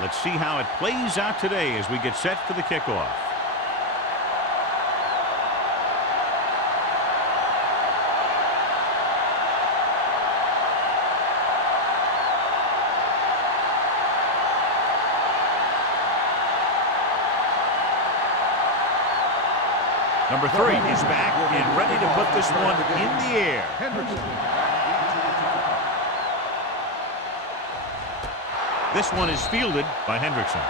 Let's see how it plays out today as we get set for the kickoff. Number 3 is back and ready to put this one in the air. This one is fielded by Hendrickson.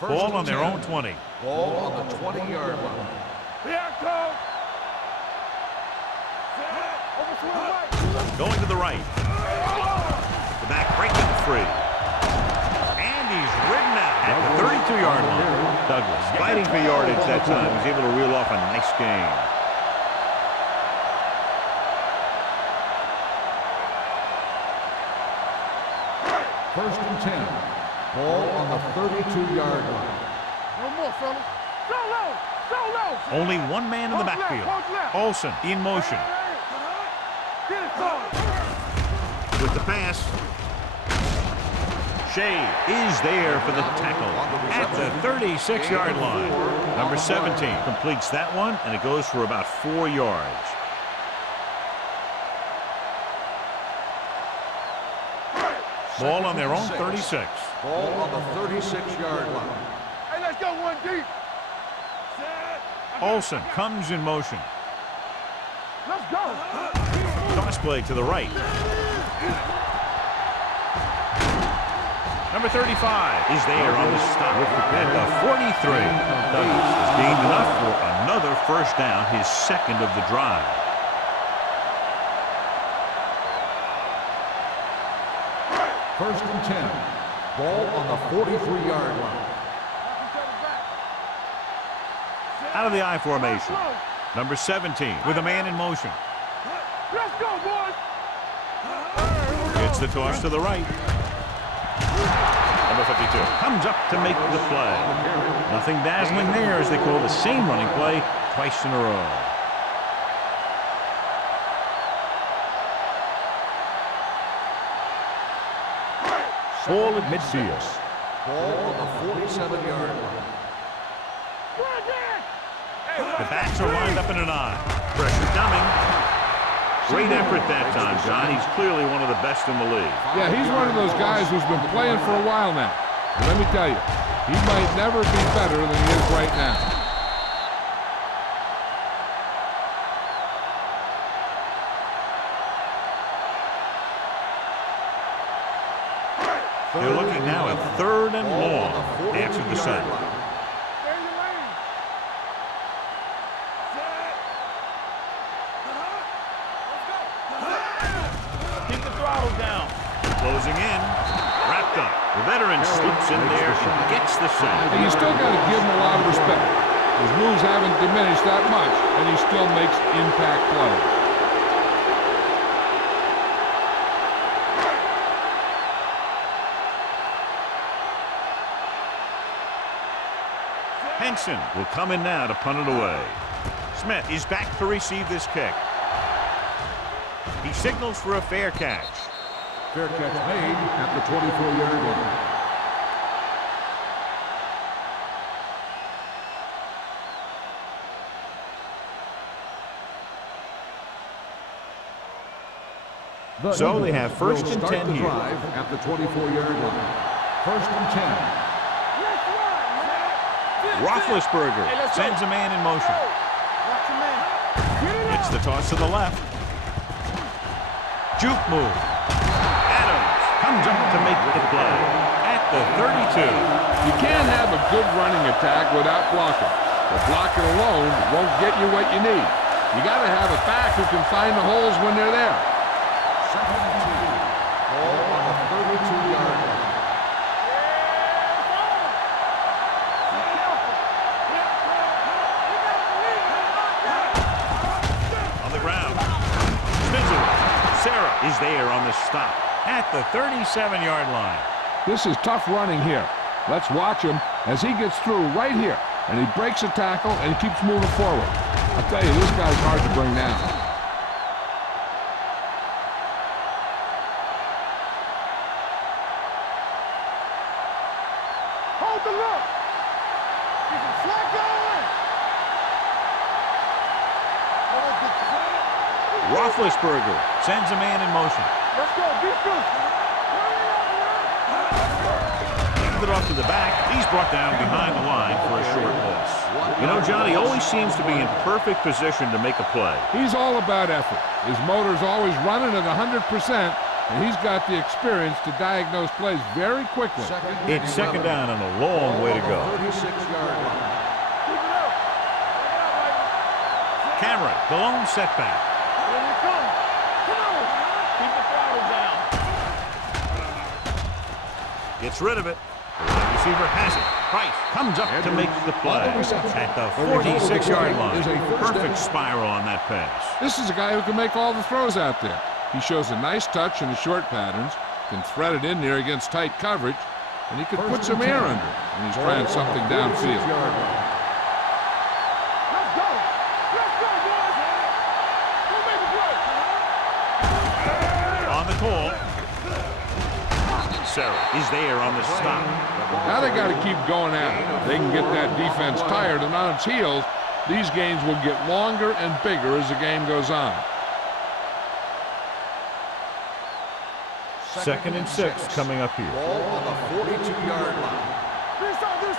Ball on their own 20. Ball on the 20-yard line. Going to the right. The back breaking free. And he's ridden out at the 32-yard line. Douglas fighting for yardage that time. He's able to reel off a nice gain. First and 10. Ball on the 32-yard line. No more, fellas. Go low. Go low. Only one man in the backfield. Olsen in motion. Get it going. With the pass. Shea is there for the tackle at the 36-yard line. Number 17 completes that one, and it goes for about 4 yards. Ball on their own 36. Ball on the 36-yard line. Hey, let's go one deep. Olsen comes in motion. Let's go. Toss play to the right. Number 35 is there on the stop at the 43. Douglas has gained enough for another first down, his second of the drive. First and 10. Ball on the 43-yard line. Out of the I formation. Number 17 with a man in motion. Let's go, boys. It's the toss to the right. Number 52 comes up to make the play. Nothing dazzling there as they call the same running play twice in a row. Ball at midfield. Ball on the 47-yard line. The backs are lined up in an I. Pressure coming. Great effort that time, John. He's clearly one of the best in the league. Yeah, he's one of those guys who's been playing for a while now. And let me tell you, he might never be better than he is right now. They're looking now at 3rd and long after the set. Keep the throttle down. Closing in. Wrapped up. The veteran slips in there and gets the sack. And you still got to give him a lot of respect. His moves haven't diminished that much, and he still makes impact plays. Henson will come in now to punt it away. Smith is back to receive this kick. He signals for a fair catch. Fair catch made at the 24-yard line. So they have first and 10 here. At the 24-yard line. First and 10. Roethlisberger sends a man in motion. It's the toss to the left. Juke move. Adams comes up to make the play at the 32. You can't have a good running attack without blocking. But blocking alone won't get you what you need. You got to have a back who can find the holes when they're there. Second and 2. Ball on the 32-yard line. On the ground. Sarah is there on the stop at the 37-yard line. This is tough running here. Let's watch him as he gets through right here. and he breaks a tackle, and he keeps moving forward. I'll tell you, this guy's hard to bring down. Hold the look. He's a flag going. Roethlisberger sends a man in motion. Let's go, defense. Hands it off to the back. He's brought down behind the line for a short loss. You know, John, he always seems to be in perfect position to make a play. He's all about effort. His motor's always running at 100%, and he's got the experience to diagnose plays very quickly. It's second down and a long way to go. 36-yard line. Cameron, the lone setback. Here we come. Come on. Keep the throttle down. Gets rid of it. The wide receiver has it. Price comes up to make the play at the 46-yard line. Perfect spiral on that pass. This is a guy who can make all the throws out there. He shows a nice touch in the short patterns, can thread it in there against tight coverage, and he could put some air under it when he's trying something downfield. Let's go. Let's go, boys. Go make a play. On the call. Sarah is there on the stop. Now they got to keep going at it. They can get that defense tired and on its heels. These games will get longer and bigger as the game goes on. Second and 6 coming up here. Ball on the 42-yard line. Do something.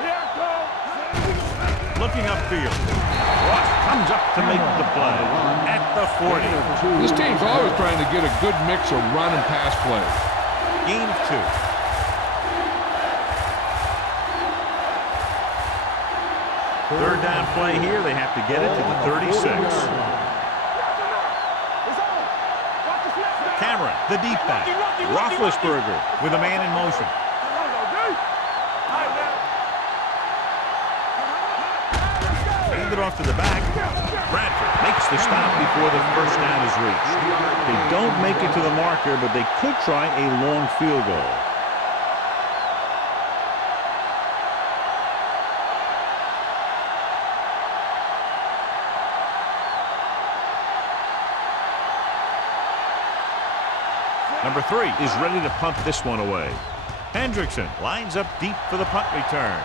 Here it goes. Looking upfield. Ross comes up to make the play at the 40. This team's always trying to get a good mix of run and pass plays. Gain of 2. Third down play here. They have to get it to the 36. Cameron, the deep back. Roethlisberger with a man in motion. Hand it off to the back. Bradford makes the stop before the first down is reached. They don't make it to the marker, but they could try a long field goal. Number 3 is ready to punt this one away. Hendrickson lines up deep for the punt return.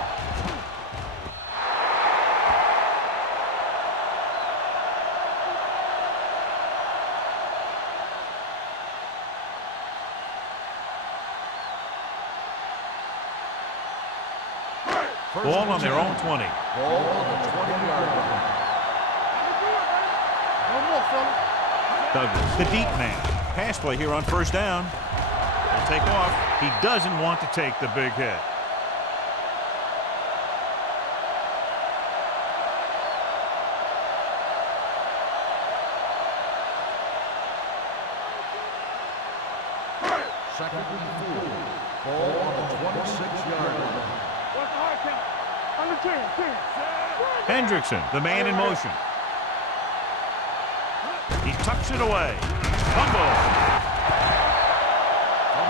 Ball on their own 20. Ball on the 20-yard line. One more, fellas. Douglas, the deep man. Pass play here on first down. He'll take off. He doesn't want to take the big hit. Second and 4. Ball on the 26-yard line. What's the hard count? Under 10. Hendrickson, the man in motion. He tucks it away. Fumble.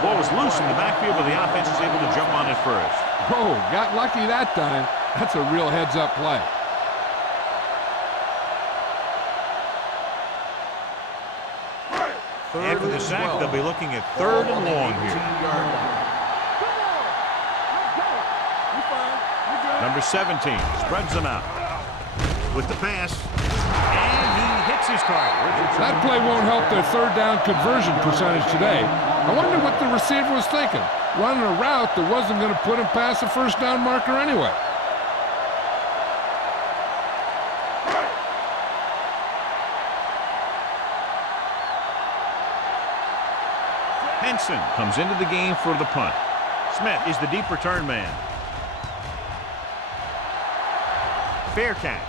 Ball was loose in the backfield, but the offense is able to jump on it first. Oh, got lucky that time. That's a real heads-up play. After the sack, they'll be looking at third and long here. Number 17 spreads them out with the pass, and he hits his target. That play won't help their third down conversion percentage today. I wonder what the receiver was thinking, running a route that wasn't going to put him past the first down marker anyway. Henson comes into the game for the punt. Smith is the deep return man. Fair catch.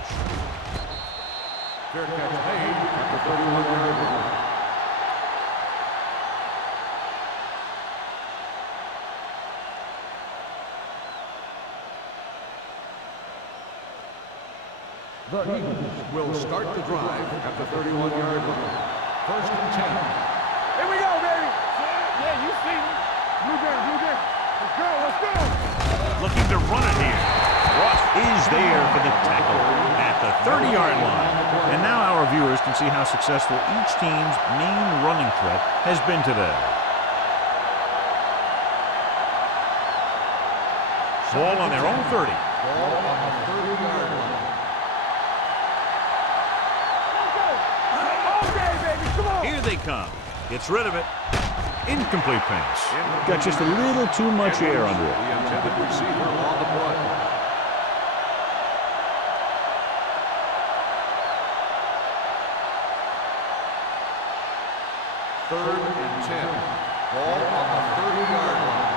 Fair catch made at the 31-yard line. The Eagles will start the drive at the 31-yard line. First and 10. Here we go, baby. Yeah, you see me. Blue down. Let's go. looking to run it here. Ross is there for the tackle at the 30-yard line. And now our viewers can see how successful each team's main running threat has been today. Ball on their own 30. Ball on the 30-yard line. Okay, baby, come on. Here they come. Gets rid of it. Incomplete pass. Got just a little too much air under it. The intended receiver on the play. Third and 10. Ball on the 30-yard line.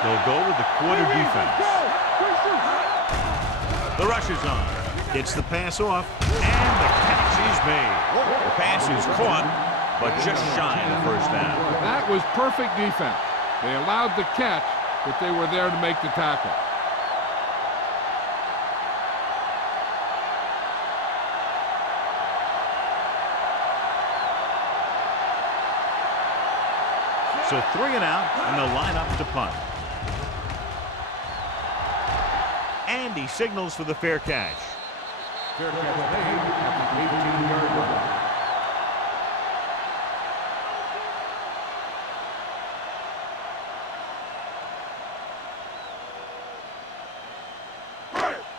They'll go with the quarter defense. The rush is on. Gets the pass off, and the catch is made. The pass is caught, but just shy of the first down. That was perfect defense. They allowed the catch, but they were there to make the tackle. So 3 and out, and they'll line up to punt. And he signals for the fair catch. Fair catch made at the 18-yard line.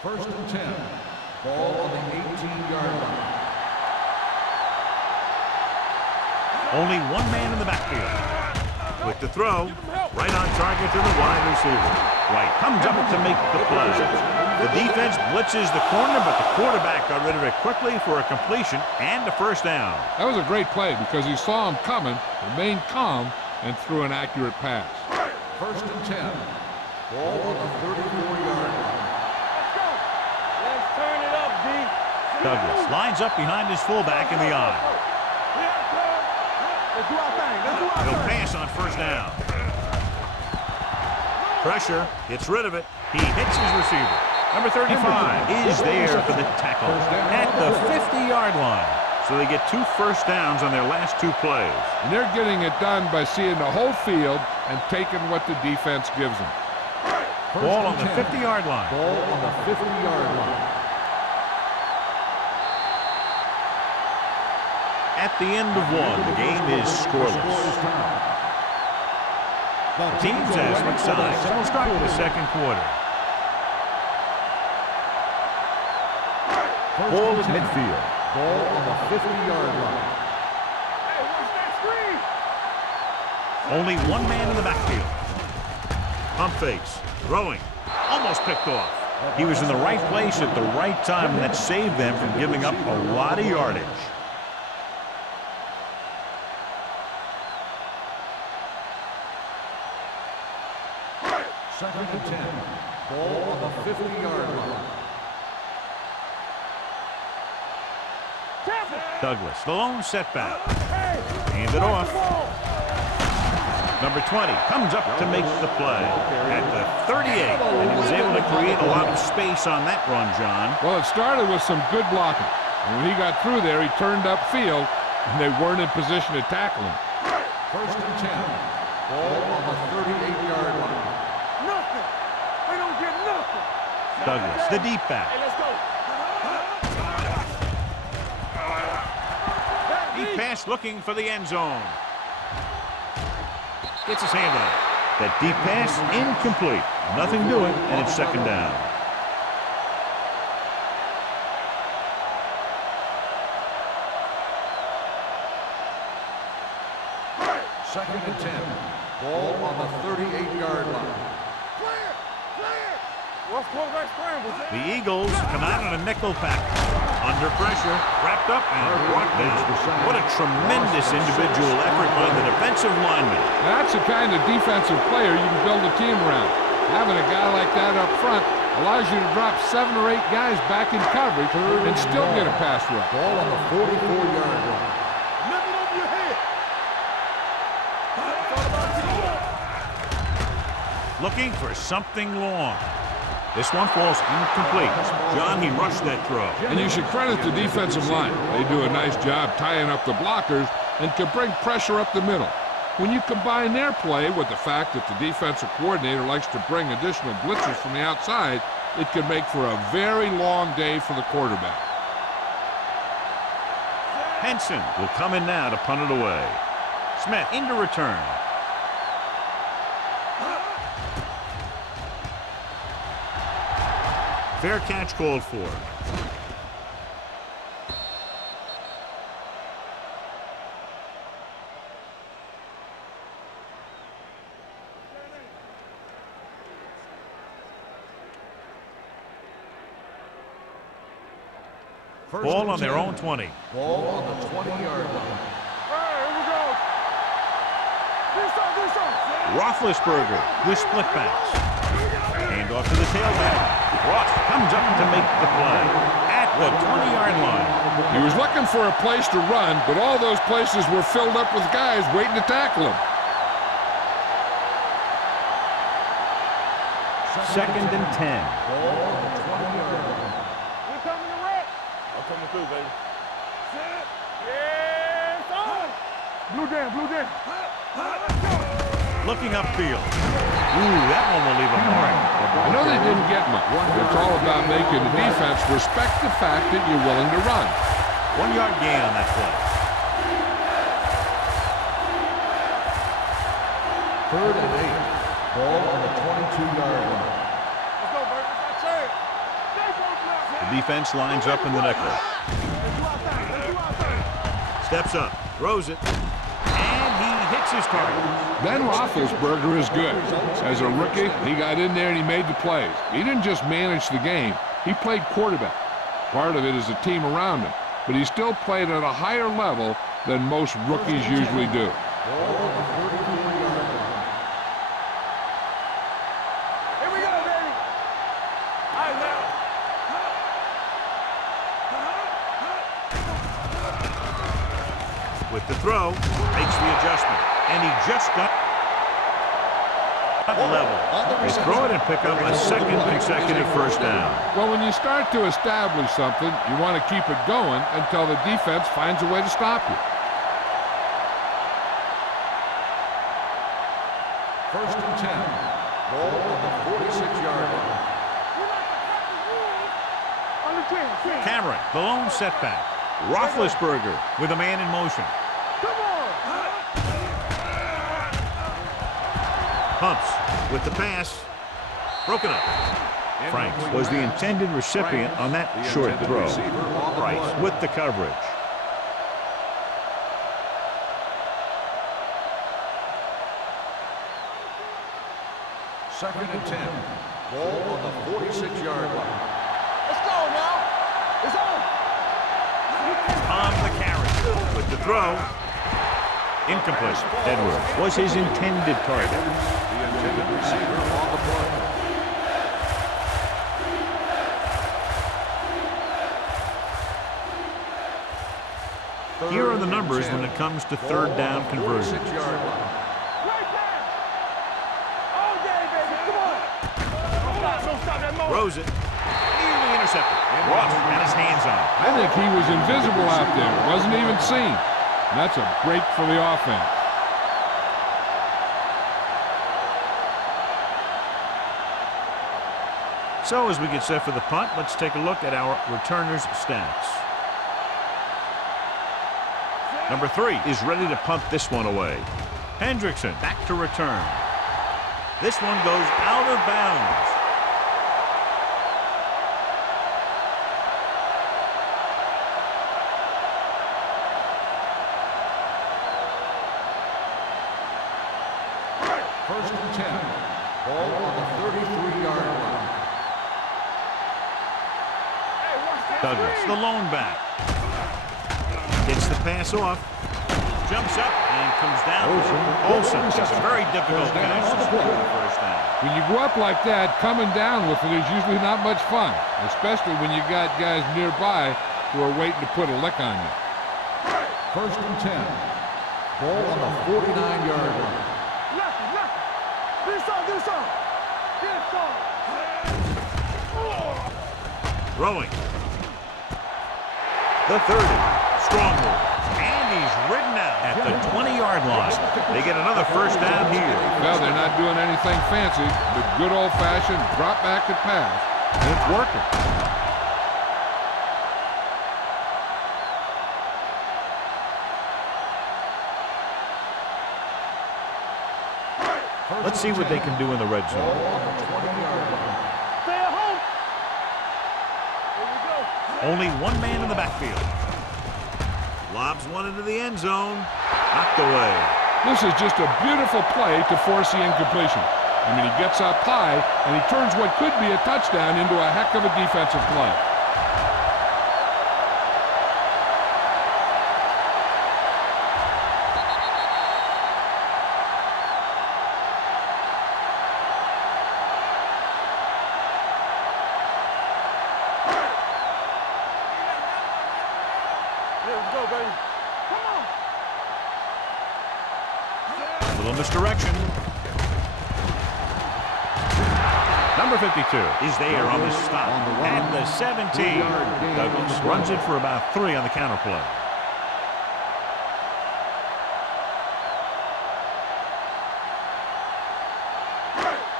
First and 10. Ball on the 18-yard line. Only one man in the backfield. With the throw, right on target to the wide receiver. White comes up to make the play. The defense blitzes the corner, but the quarterback got rid of it quickly for a completion and a first down. That was a great play because he saw him coming, remained calm, and threw an accurate pass. First and 10. Ball on the 34-yard line. Let's turn it up, D. Douglas lines up behind his fullback in the eye. Let's do our thing. Let's do our He'll thing. pass on first down. Pressure, gets rid of it. He hits his receiver. Number 35 is there for the tackle at the 50-yard line. So they get 2 first downs on their last 2 plays. And they're getting it done by seeing the whole field and taking what the defense gives them. Ball on the 50-yard line. Ball on the 50-yard line. At the end of 1, the game is scoreless. Teams have switched sides, and we'll start with the second quarter. Ball at midfield. Ball on the 50-yard line. Hey, what's that screen? Only one man in the backfield. Pump fakes, throwing, almost picked off. He was in the right place at the right time, and that saved them from giving up a lot of yardage. Second and 10. Ball on the 50-yard line. Douglas, the lone setback. Hand it off. Number 20 comes up to make the play at the 38. And he was able to create a lot of space on that run, John. Well, it started with some good blocking. And when he got through there, he turned upfield, and they weren't in position to tackle him. First and 10. Ball on the 38-yard line. Nothing. They don't get nothing. Douglas, the deep back. Hey, let's go. Deep pass looking for the end zone. Gets his hand on it. That deep pass incomplete. Nothing doing, and it's second down. Second and 10. Ball on the 38-yard line. Clear. Clear. What's quarterback scramble? The Eagles come out in a nickel pack. Under pressure, wrapped up and brought down. What a tremendous individual effort by the defensive lineman. That's the kind of defensive player you can build a team around. Having a guy like that up front allows you to drop 7 or 8 guys back in coverage and still get a pass rush. Ball on the 44-yard line. Nothing over your head. Looking for something long. This one falls incomplete. John, he rushed that throw. And you should credit the defensive line. They do a nice job tying up the blockers and can bring pressure up the middle. When you combine their play with the fact that the defensive coordinator likes to bring additional blitzers from the outside, it can make for a very long day for the quarterback. Henson will come in now to punt it away. Smith into return. Fair catch called for. Ball on their own 20. Ball on the 20-yard line. Here we go. This on. Roethlisberger with split backs. Hand off to the tailback. Ross comes up to make the play at the 20-yard line. He was looking for a place to run, but all those places were filled up with guys waiting to tackle him. Second and 10. Ball on the 20-yard line. We're coming to wreck. I'm coming through, baby. Set. Yes, on. Blue jam. Looking upfield. Ooh, that one will leave a mark. I know they didn't get much. It's all about making the defense respect the fact that you're willing to run. 1 yard gain on that play. Third and 8. Ball on the 22-yard line. Let's go, baby. Let's go. Stay focused now. The defense lines up in the nickel. Let's do our thing. Steps up, throws it, and he hits his target. Ben Roethlisberger is good. As a rookie, he got in there and he made the plays. He didn't just manage the game, he played quarterback. Part of it is the team around him, but he still played at a higher level than most rookies usually do. Ball on the 34-yard line. Here we go, baby. All right, now. With the throw, makes the adjustment, and he just got level. They throw it and pick up a second consecutive first down. Well, when you start to establish something, you want to keep it going until the defense finds a way to stop you. First and 10. Ball on the 46-yard line. On the 10. Cameron, the lone setback. Roethlisberger with a man in motion. Come on. Pumps with the pass. Broken up. Franks was the intended recipient on that short throw. Price with the coverage. Second and 10. Ball on the 46-yard line. Let's go now. It's on. On the carry with the throw. Incomplete. Edwards was his intended target. The intended receiver on the play. Here are the numbers when it comes to third down conversions. 46-yard line. Right pass. All day, baby. Come on. Don't stop that moment. Throws it. Nearly intercepted. Ross had his hands on it. I think he was invisible out there. Wasn't even seen. And that's a break for the offense. So as we get set for the punt, let's take a look at our returners' stats. Number 3 is ready to punt this one away. Hendrickson back to return. This one goes out of bounds. First and 10. Ball on the 33-yard line. Douglas, the lone back. Gets the pass off. Jumps up and comes down. Olsen. It's a very difficult catch to score the first down. When you go up like that, coming down with it is usually not much fun, especially when you got guys nearby who are waiting to put a lick on you. First and 10. Ball on the 49-yard line. This on. Throwing. The 30. Strong move. And he he's ridden out at the 20-yard line. They get another first down here. Well, they're not doing anything fancy, but good old-fashioned drop back and pass, and it's working. Let's see what they can do in the red zone. Stay at home. Here we go. Only one man in the backfield. Lobs one into the end zone. Knocked away. This is just a beautiful play to force the incompletion. I mean, he gets up high, and he turns what could be a touchdown into a heck of a defensive play. Let's go, baby. Come on. A little misdirection. Number 52 is there on the stop. At the 17. Douglas runs it for about 3 on the counter play.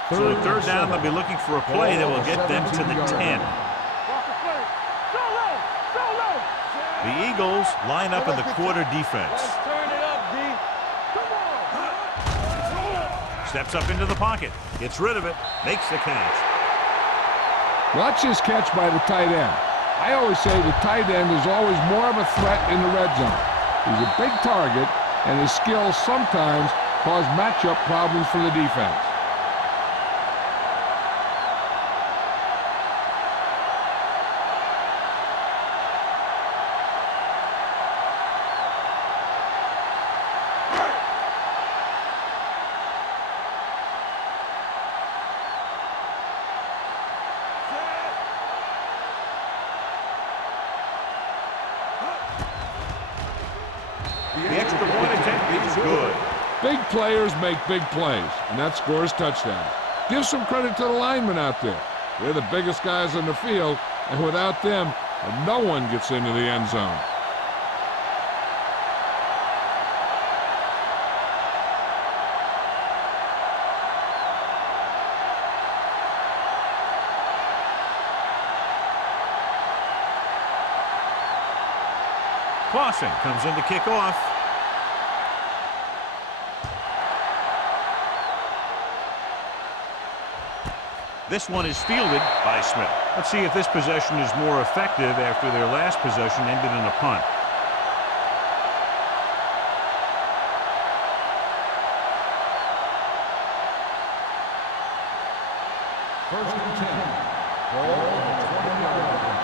So third down, they'll be looking for a play that will get them to the 10. The Eagles line up in the quarter defense. Let's turn it up, D. Come on. Steps up into the pocket. Gets rid of it. Makes the catch. Watch this catch by the tight end. I always say the tight end is always more of a threat in the red zone. He's a big target, and his skills sometimes cause matchup problems for the defense. The extra point attempt is good. Big players make big plays, and that scores touchdowns. Give some credit to the linemen out there. They're the biggest guys on the field, and without them, no one gets into the end zone. Clausen comes in to kick off. This one is fielded by Smith. Let's see if this possession is more effective after their last possession ended in a punt. First and 10. Ball on the 20-yard line.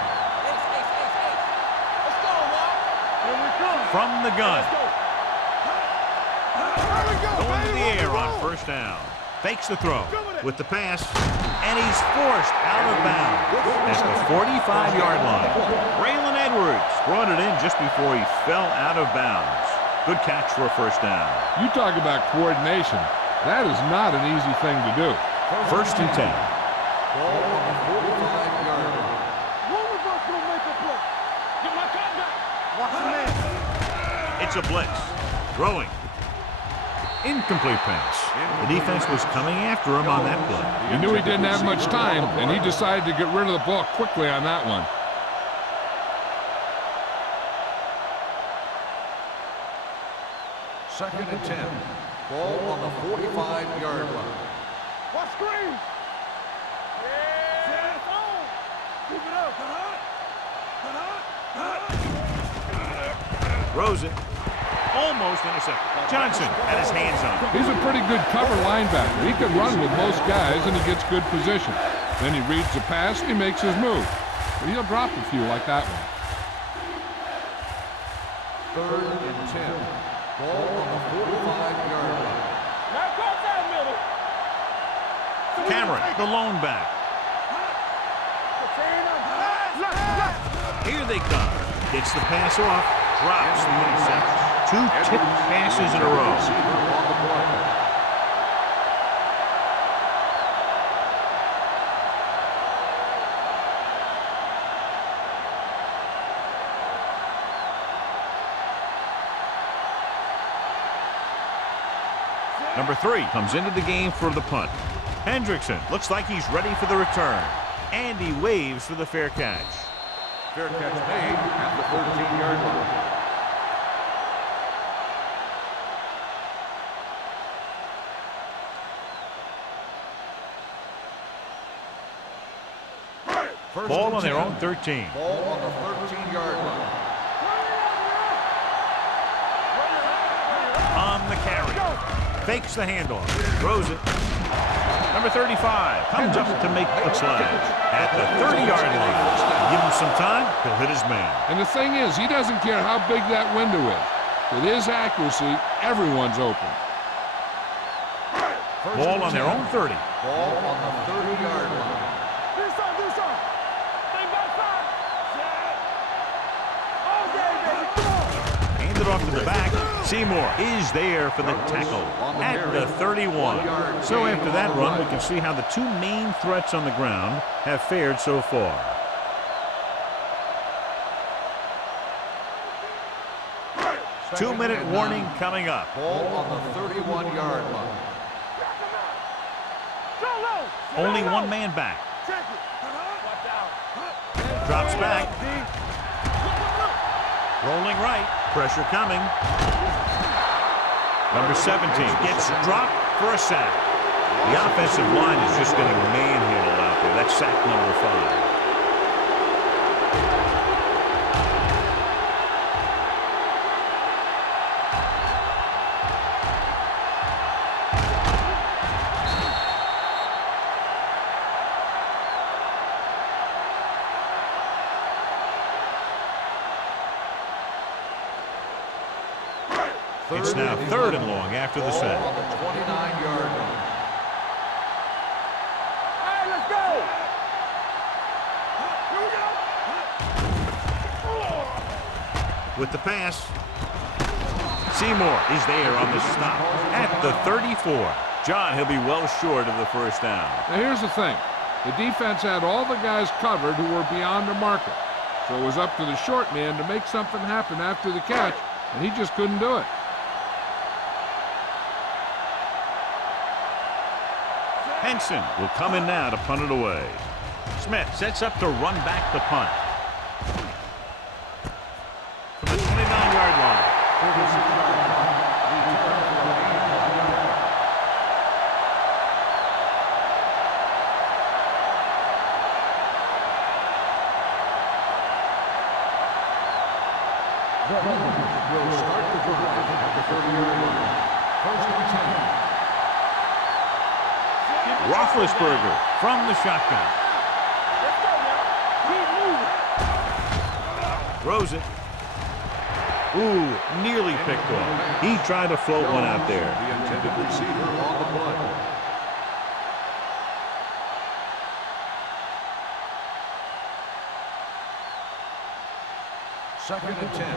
Let's go, Rob. Here we come. From the gun. Let's go. Here we go, Going to baby. the air on first down. Fakes the throw with the pass, and he's forced out of bounds at the 45-yard line. Braylon Edwards brought it in just before he fell out of bounds. Good catch for a first down. You talk about coordination. That is not an easy thing to do. First and 10. Ball on the 45-yard line. One of us gonna make a play. Get my cut back. Watch the man. It's a blitz. Throwing. Incomplete pass. The defense was coming after him on that play. He knew he didn't have much time, and he decided to get rid of the ball quickly on that one. Second and 10. Ball on the 45-yard line. Watch screen. Yeah. It's on. Keep it up. Throws it. Almost intercepted. Johnson had his hands on it. He's a pretty good cover linebacker. He can run with most guys, and he gets good position. Then he reads the pass, and he makes his move. But he'll drop a few like that one. Third and 10. Ball on the 45-yard line. Now cross that middle. Cameron, the lone back. Here they come. Gets the pass off. Drops the interception. 2 tipped passes in a row. On the play. Number 3 comes into the game for the punt. Hendrickson looks like he's ready for the return. And he waves for the fair catch. Fair catch made at the 13-yard line. Ball on their own 13. Ball on the 13-yard line. On the carry. Fakes the handoff. Throws it. Number 35 comes up to make the play at the 30-yard line. Give him some time, he'll hit his man. And the thing is, he doesn't care how big that window is. With his accuracy, everyone's open. Ball on their own 30. Ball on the 30-yard line. Do something. Stay back five. All day, baby. Come on. Hand it off to the back. Seymour is there for the tackle at the 31. So after that run, we can see how the two main threats on the ground have fared so far. Two-minute warning coming up. Ball on the 31-yard line. Only one man back. Check it. Watch out. Drops back. Rolling right. Pressure coming. Number 17 gets dropped for a sack. The offensive line is just getting manhandled out there. That's sack number 5. It's now 3rd and long after the sack. On the 29-yard line. Hey, let's go. Here we go. With the pass, Seymour is there on the stop at the 34. John, he'll be well short of the first down. Now here's the thing. The defense had all the guys covered who were beyond the marker. So it was up to the short man to make something happen after the catch, and he just couldn't do it. Henson will come in now to punt it away. Smith sets up to run back the punt. From the 29-yard line. Will start the drive at the 30-yard line. First and 10. Roethlisberger from the shotgun. Let's go now. Keep moving. Throws it. Ooh, nearly picked off. He tried to float one out there. The intended receiver on the play. Second and 10.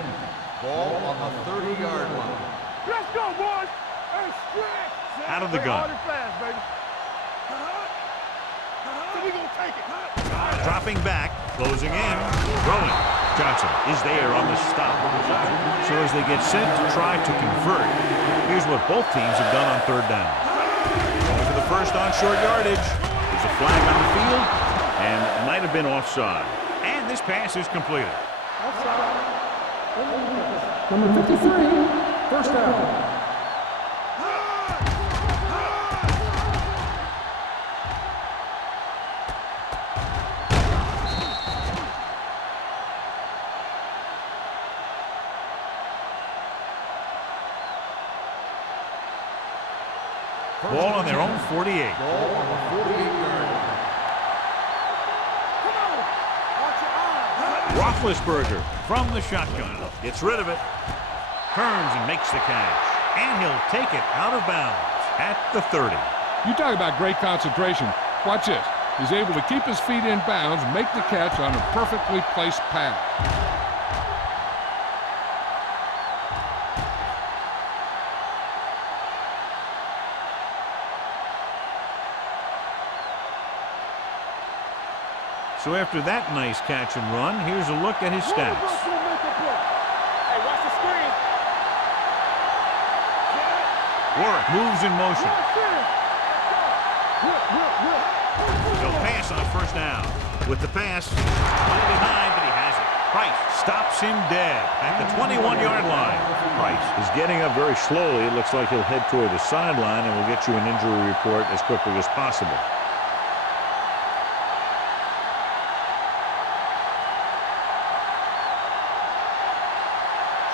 Ball on the 30-yard line. Let's go, boys. Hey, stretch. Out of the gun. Hard and fast, baby. So we gonna take it. Dropping back, closing in, throwing. Johnson is there on the stop. So as they get set to try to convert, here's what both teams have done on 3rd down. Going for the first on short yardage. There's a flag on the field, and it might have been offside. And this pass is completed. Number 53, first down. Ball on their own 48. Ball on the 48-yard line. Come on. Watch your eyes. Roethlisberger from the shotgun. Gets rid of it. Turns and makes the catch. And he'll take it out of bounds at the 30. You talk about great concentration. Watch this. He's able to keep his feet in bounds, make the catch on a perfectly placed pass. So after that nice catch and run, here's a look at his stats. Hey, watch the screen. Warwick moves in motion. He'll pass on first down. With the pass, behind, but he has it. Price stops him dead at the 21-yard line. Price is getting up very slowly. It looks like he'll head toward the sideline, and we'll get you an injury report as quickly as possible.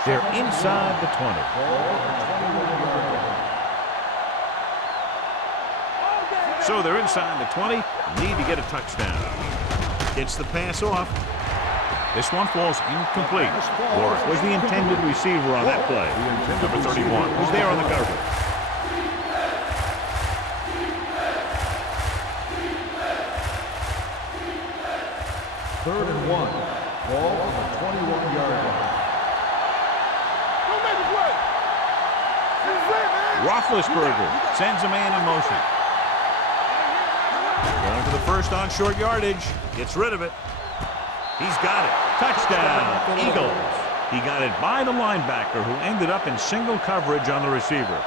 They're inside the 20. So they're inside the 20. Need to get a touchdown. Gets the pass off. This one falls incomplete. Warwick was the intended receiver on that play. Number 31 was there on the coverage. Third and 1. Ball on the 21-yard line. Roethlisberger sends a man in motion. Going for the first on short yardage. Gets rid of it. He's got it. Touchdown, Eagles. He got it by the linebacker, who ended up in single coverage on the receiver.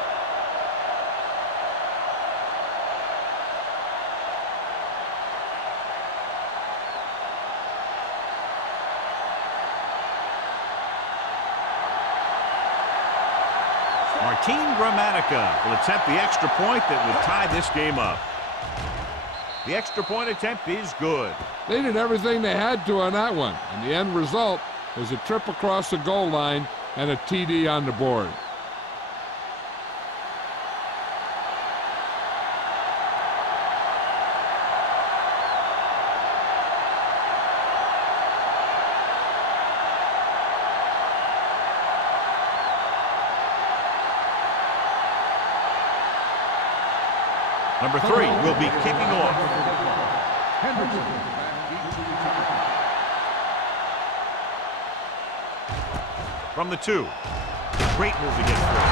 Martin Gramatica will attempt the extra point that would tie this game up. The extra point attempt is good. They did everything they had to on that one, and the end result was a trip across the goal line and a TD on the board. Number 3 will be kicking off. From the 2. Great move to get through.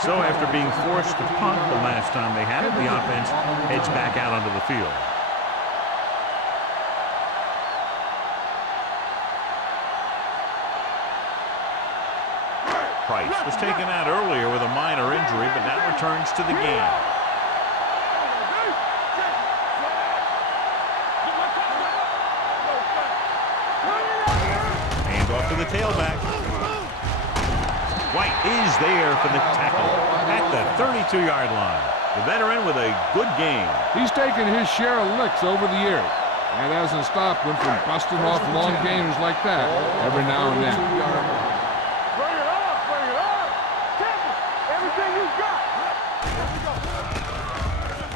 So after being forced to punt the last time they had it, the offense heads back out onto the field. Price was taken out earlier with a minor injury, but now returns to the game. Hand off to the tailback. White is there for the tackle at the 32-yard line. The veteran with a good game. He's taken his share of licks over the years. That hasn't stopped him from busting off long gainers like that every now and then.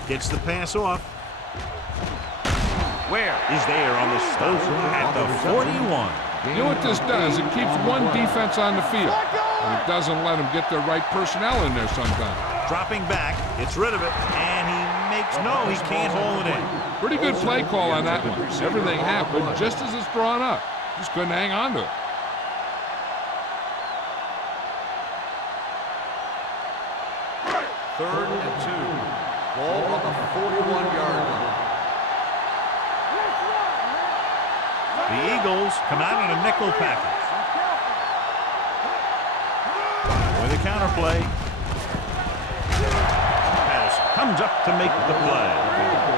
Gets the pass off. Where is there on the stop at the 41. You know what this does? It keeps one defense on the field, and it doesn't let them get the right personnel in there sometimes. Dropping back, gets rid of it, and he makes no, he can't hold it in. Pretty good play call on that one. Everything happened just as it's drawn up. Just couldn't hang on to it. Third and 2. Ball on the 41-yard line. The Eagles come out on a nickel package. With a counterplay. Patterson comes up to make the play.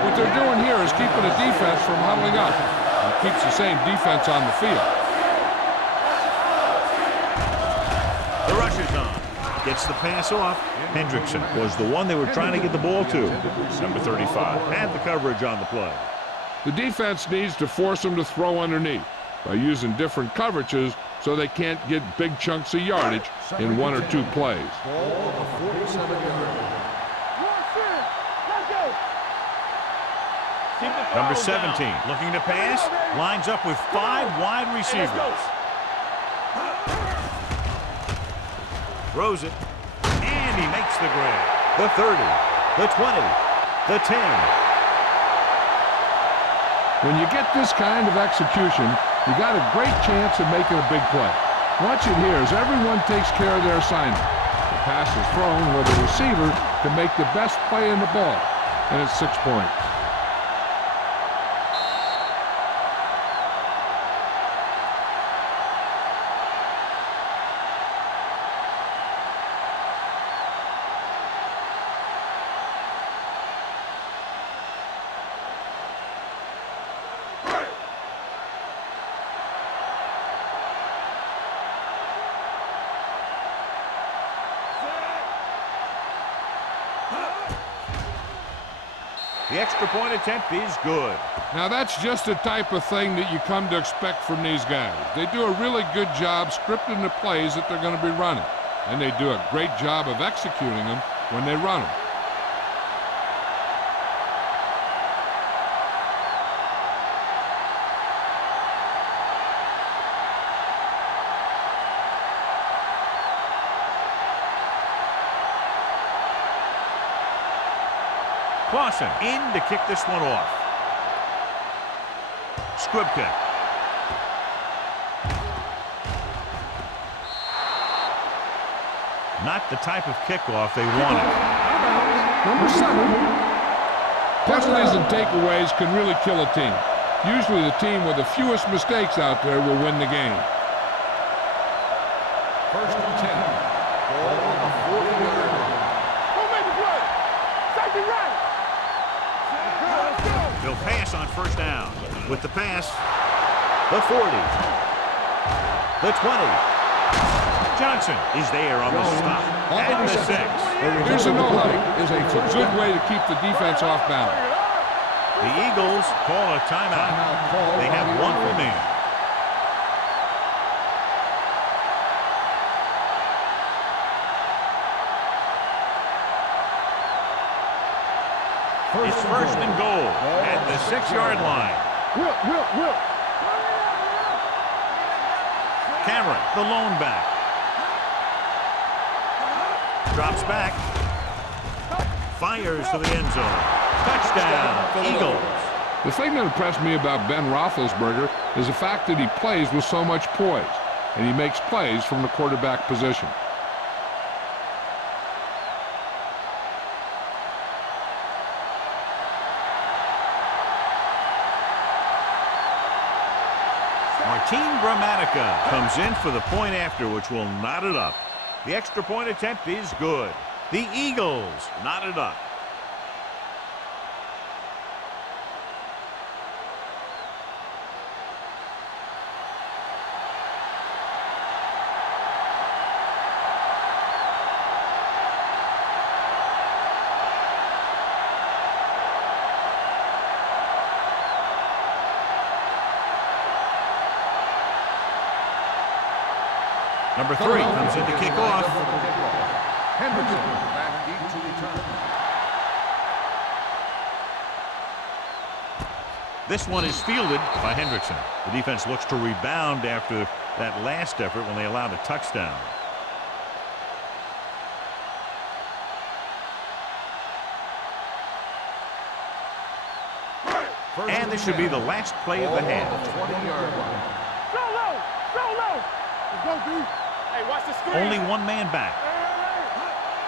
What they're doing here is keeping the defense from huddling up. It keeps the same defense on the field. The rush is on. Gets the pass off. Hendrickson was the one they were trying to get the ball to. Number 35 had the coverage on the play. The defense needs to force them to throw underneath by using different coverages so they can't get big chunks of yardage in 1 or 2 plays. Ball on the 47-yard line. Number 17 looking to pass. Lines up with 5 wide receivers. Throws it. And he makes the grab. The 30, the 20, the 10. When you get this kind of execution, you got a great chance of making a big play. Watch it here as everyone takes care of their assignment. The pass is thrown where the receiver can make the best play in the ball, and it's 6 points. The extra point attempt is good. Now that's just the type of thing that you come to expect from these guys. They do a really good job scripting the plays that they're going to be running. And they do a great job of executing them when they run them. Clausen in to kick this one off. Scripka. Not the type of kickoff they wanted. Number 7. Penalties and takeaways can really kill a team. Usually the team with the fewest mistakes out there will win the game. First and 10. Ball on the 40-yard line. Who made the play? Safety right. They'll pass on first down. With the pass, the 40, the 20. Johnson is there on the stop at the 6. Here's a no-huddle. It's a good way to keep the defense off balance. The Eagles call a timeout. They have one remaining. It's first and goal at the 6-yard line. Will. Cameron, the lone back. Drops back. Fires to the end zone. Touchdown, Eagles. The thing that impressed me about Ben Roethlisberger is the fact that he plays with so much poise, and he makes plays from the quarterback position. Martin Gramatica comes in for the point after, which will knot it up. The extra point attempt is good. The Eagles knot it up. Number 3 comes in to kick off. Hendrickson back deep to return. This one is fielded by Hendrickson. The defense looks to rebound after that last effort when they allowed a touchdown. And this should be the last play of the half. 20-yard line. Go low. Let's go, D. Hey, watch the screen. Only one man back.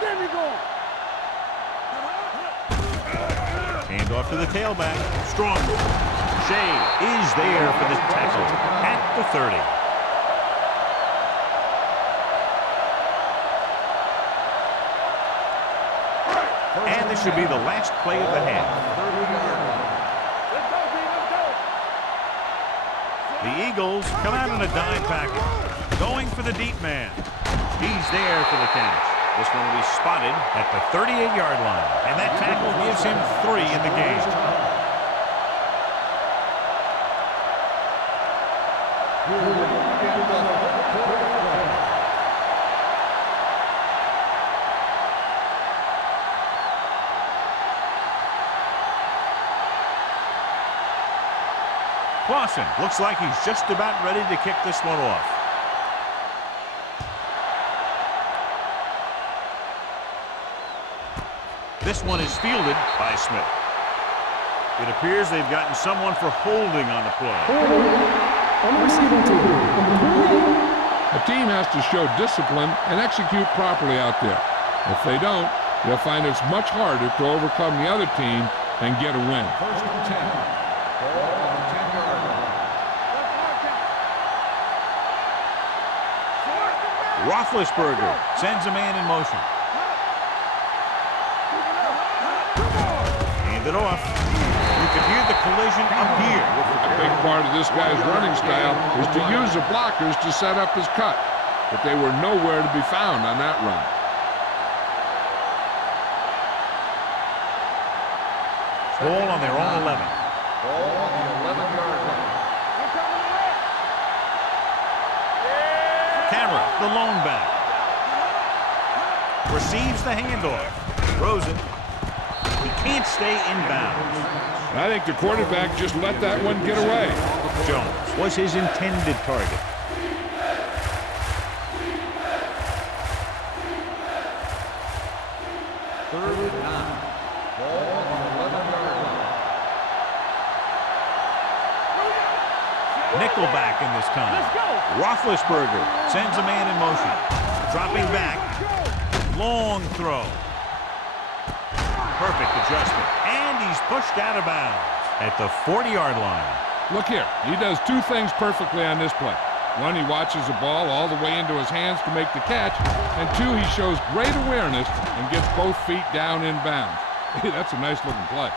There we go. Hand off to the tailback. Strong. Shea is there for the tackle at the 30. And this should be the last play of the half. 30-yard line. Let's go, D. Let's go. The Eagles come out in a dime package. Going for the deep man. He's there for the catch. This one will be spotted at the 38-yard line. And that tackle gives him 3 in the game. Clausen looks like he's just about ready to kick this one off. This one is fielded by Smith. It appears they've gotten someone for holding on the play. On the receiving team. Number 28. A team has to show discipline and execute properly out there. If they don't, they'll find it's much harder to overcome the other team and get a win. First and 10. Ball on the 10-yard line. Roethlisberger sends a man in motion. Hand it off. You can hear the collision up here. A big part of this guy's running style is to use the blockers to set up his cut, but they were nowhere to be found on that run. Ball on their own 11. Ball on the 11-yard line. Camera, the lone back. Receives the handoff. Throws it. He can't stay in bounds. I think the quarterback just let that one get away. Jones was his intended target. Third and 9. Ball on the 11-yard line. Nickelback in this time. Roethlisberger sends a man in motion. Dropping back. Long throw. Perfect adjustment. And he's pushed out of bounds at the 40-yard line. Look here. He does two things perfectly on this play. One, he watches the ball all the way into his hands to make the catch. And two, he shows great awareness and gets both feet down in bounds. Hey, that's a nice-looking play.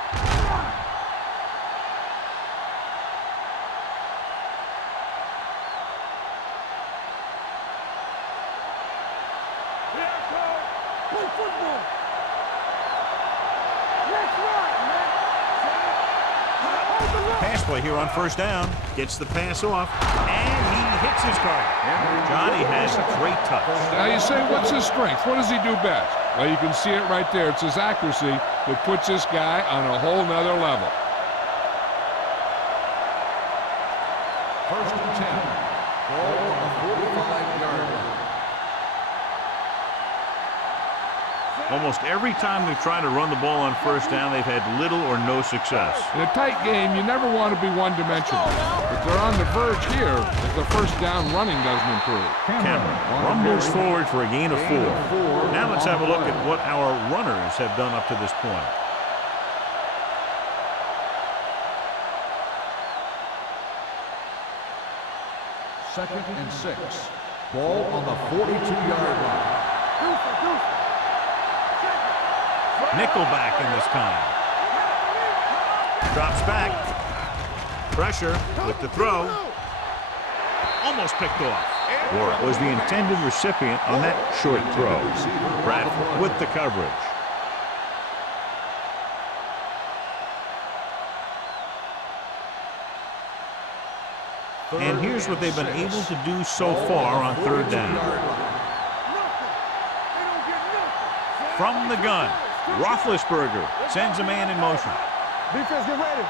Pass play here on first down. Gets the pass off, and he hits his target. Johnny has a great touch. Now you say, what's his strength? What does he do best? Well, you can see it right there. It's his accuracy that puts this guy on a whole nother level. First and 10. Ball on the 45-yard line. Almost every time they've tried to run the ball on first down, they've had little or no success. In a tight game, you never want to be one-dimensional. But they're on the verge here if the first down running doesn't improve. Cameron rumbles forward for a gain of 4. Now let's have a look at what our runners have done up to this point. Second and 6. Ball on the 42-yard line. Nickelback in this time. Drops back. Pressure with the throw. Almost picked off. Warren was the intended recipient on that short throw. Bradford with the coverage. And here's what they've been able to do so far on third down. From the gun, Roethlisberger sends a man in motion. Defense, get ready.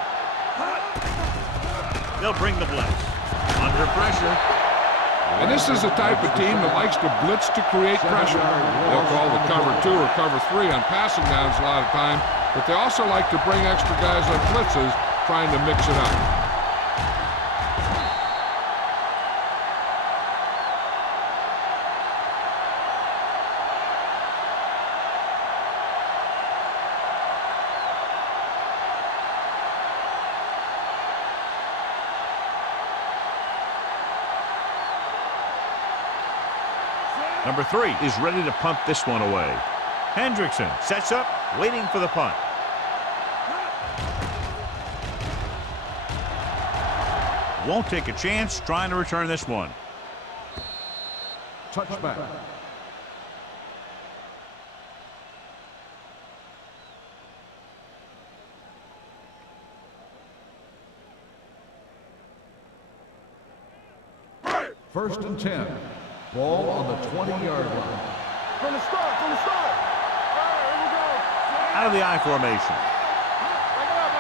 They'll bring the blitz. Under pressure. And this is the type of team that likes to blitz to create pressure. They'll call the cover 2 or cover 3 on passing downs a lot of time, but they also like to bring extra guys on blitzes, trying to mix it up. Number 3 is ready to punt this one away. Hendrickson sets up, waiting for the punt. Won't take a chance trying to return this one. Touchback. First and 10. Ball on the 20-yard line. From the start, from the start. All right, here we go. Out of the I formation. Back it up,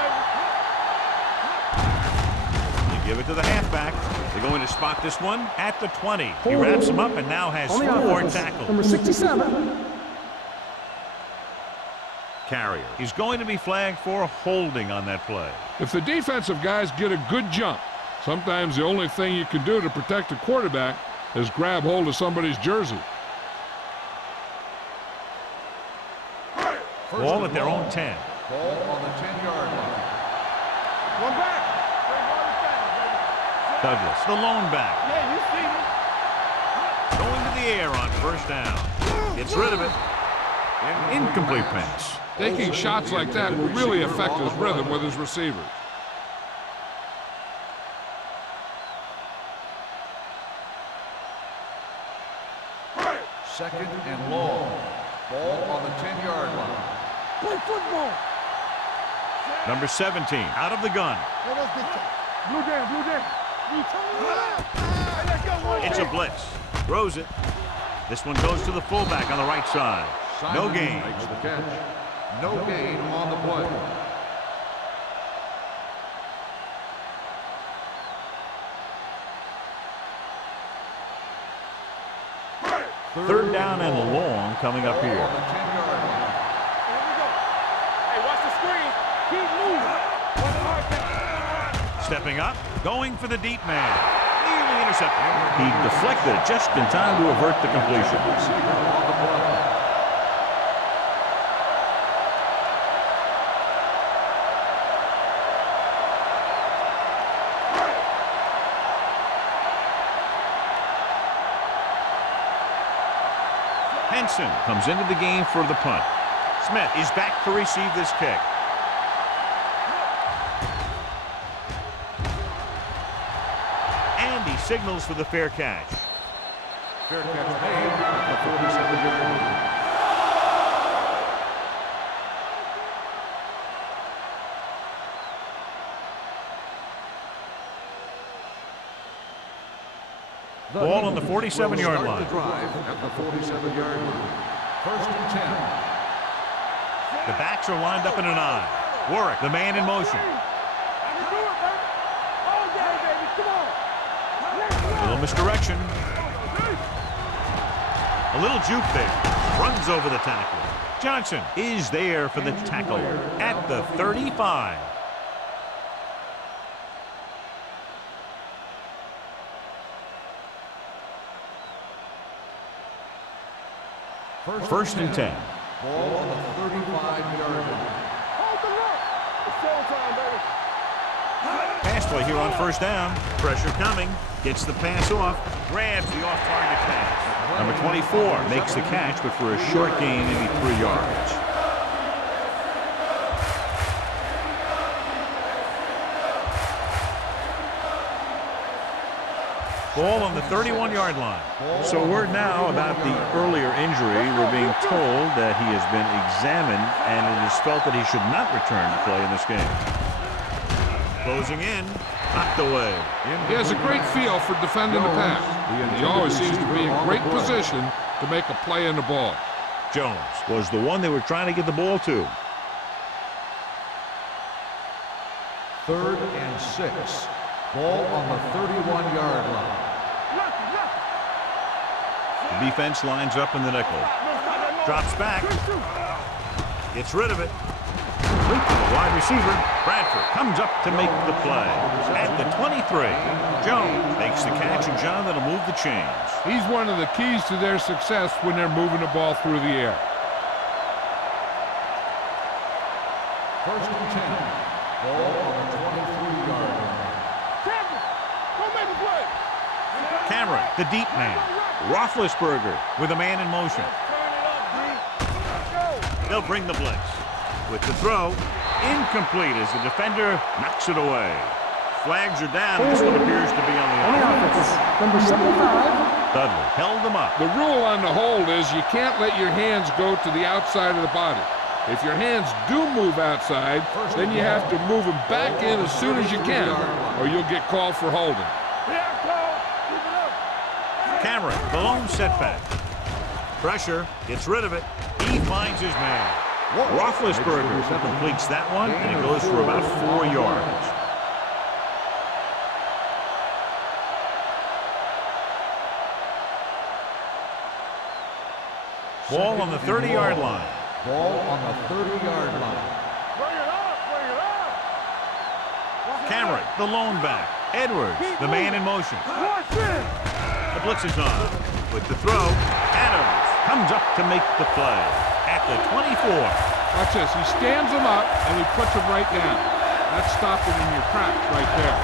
baby. You give it to the halfback. They're going to spot this one at the 20. He wraps him up and now has On the 4 offense, tackles. number 67. Carrier. He's going to be flagged for holding on that play. If the defensive guys get a good jump, sometimes the only thing you can do to protect the quarterback is grab hold of somebody's jersey. Ball at their own 10. Ball on the 10-yard line. One back. Douglas, the lone back. Yeah, you see me. Going to the air on first down. Gets rid of it. An incomplete pass. Taking shots like that will really affect his rhythm with his receivers. Second and long. Ball on the 10-yard line. Play football. Number 17 out of the gun. Blue jam, blue jam. Hey, let's go. It's a blitz. Throws it. This one goes to the fullback on the right side. No Simon gain. makes the catch. No gain on the play. Third down and long coming up here. On the 10-yard line. Here we go. Hey, watch the screen. Keep moving. One hard catch. Stepping up, going for the deep man. Nearly intercepted. He deflected it just in time to avert the completion. Receiver on the play. Henson comes into the game for the punt. Smith is back to receive this kick. And he signals for the fair catch. Fair catch made at the 47-yard line. Ball on the 47-yard Start line. the drive at the 47-yard line. First and 10. The backs are lined up in an I. Warwick, the man in motion. I can do it, baby. All day, baby. Come on. A little misdirection. A little juke there. Runs over the tackle. Johnson is there for the tackle at the 35. First and 10. Ball on the 35-yard line. Hold the look. It's showtime, baby. Pass play here on first down. Pressure coming. Gets the pass off. Grabs the off-target pass. Number 24 makes the catch, but for a short gain, maybe 3 yards. Ball on the 31-yard line. So word now about the earlier injury. We're being told that he has been examined, and it is felt that he should not return to play in this game. Closing in, knocked away. He has a great feel for defending the pass. He always seems to be in great position to make a play in the ball. Jones was the one they were trying to get the ball to. Third and 6. Ball on the 31-yard line. The defense lines up in the nickel. Drops back. Gets rid of it. Complete to the wide receiver. Bradford comes up to make the play. At the 23, Jones makes the catch, and John, that'll move the chains. He's one of the keys to their success when they're moving the ball through the air. First and 10. Ball on the 23-yard line. Cameron, the deep man. Roethlisberger with a man in motion. They'll bring the blitz. With the throw, incomplete as the defender knocks it away. Flags are down. This one appears to be on the offense. Number 75. Dudley held them up. The rule on the hold is you can't let your hands go to the outside of the body. If your hands do move outside, then you have to move them back in as soon as you can, or you'll get called for holding. Cameron, the lone setback. Pressure, gets rid of it. He finds his man. Roethlisberger completes that one, and it goes for about 4 yards. Ball on the 30-yard line. Ball on the 30-yard line. Bring it up, bring it up. Cameron, the lone back. Edwards, the man in motion. Watch this. The blitz is on. With the throw, Adams comes up to make the play. At the 24. Watch this. He stands them up, and he puts them right down. That's stopping in your tracks right there.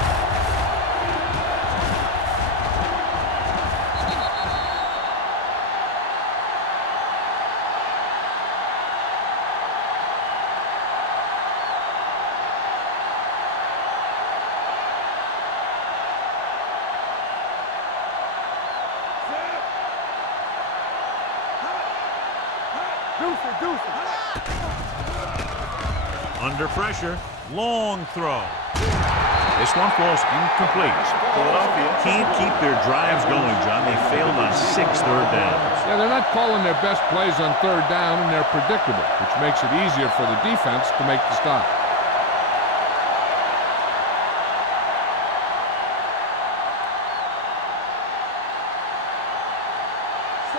Under pressure, Long throw. This one falls incomplete. Philadelphia can't keep their drives going, John. They failed on 6 third downs. Yeah, they're not calling their best plays on third down, and they're predictable, which makes it easier for the defense to make the stop.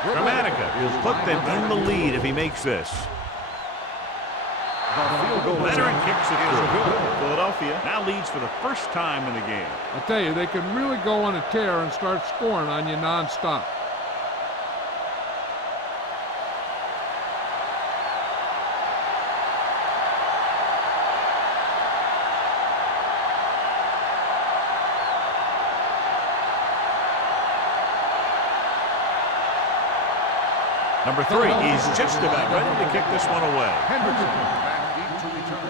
Gramatica will put them in the lead if he makes this. Veteran kicks it through. Philadelphia now leads for the first time in the game. I'll tell you, they can really go on a tear and start scoring on you nonstop. Number 3 is just about ready to kick this one away. Hendrickson back deep to return.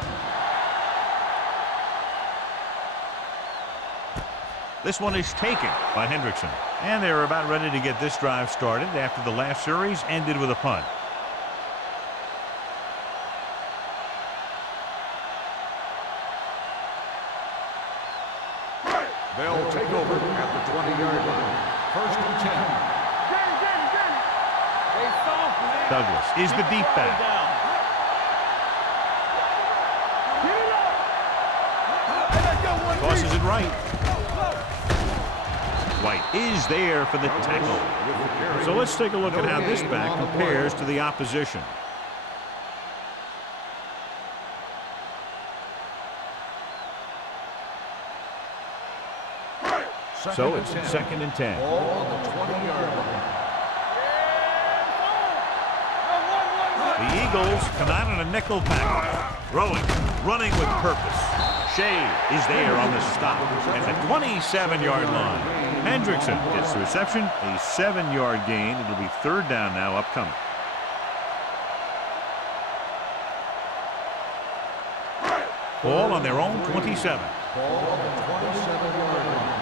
This one is taken by Hendrickson. And they're about ready to get this drive started after the last series ended with a punt. They'll take over at the 20-yard line. First and 10. Douglas is the deep back. Tosses it right. White is there for the tackle. So let's take a look at how this back compares to the opposition. So it's 2nd and 10. Ball on the 20-yard line. The Eagles come out in a nickel package. Throwing, running with purpose. Shea is there on the stop at the 27-yard line. Hendrickson gets the reception, a 7-yard gain. It'll be 3rd down now upcoming. Ball on their own 27. Ball on the 27-yard line.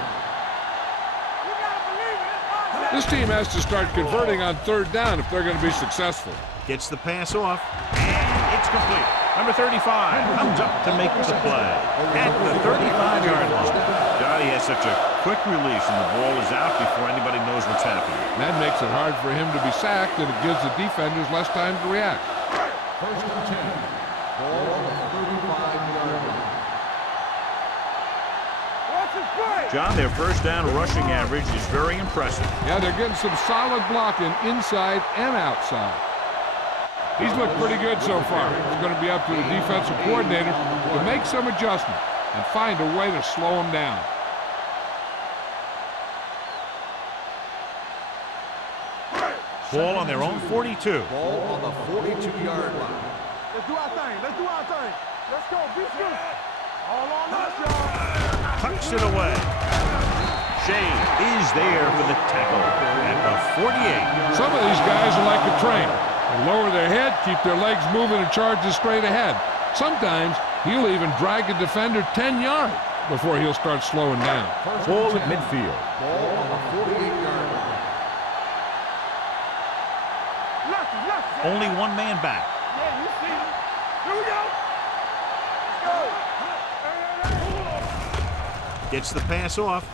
This team has to start converting on 3rd down if they're going to be successful. Gets the pass off, and it's complete. Number 35 comes up to make the play at the 35-yard line. Johnny has such a quick release, and the ball is out before anybody knows what's happening. That makes it hard for him to be sacked, and it gives the defenders less time to react. First and 10. Ball on the 35-yard line. John, their first down rushing average is very impressive. Yeah, they're getting some solid blocking inside and outside. He's looked pretty good so far. It's going to be up to the defensive coordinator to make some adjustment and find a way to slow him down. Ball on their own 42. Ball on the 42-yard line. Let's do our thing. Let's do our thing. Let's go. Be good. All on us, y'all. Tucks it away. Shea is there for the tackle at the 48. Some of these guys are like a train. They lower their head, keep their legs moving, and charge it straight ahead. Sometimes he'll even drag a defender 10 yards before he'll start slowing down. Ball at midfield. Ball on the 48-yard line. Only one man back. Yeah, you see it. Here we go. Let's go. Gets the pass off.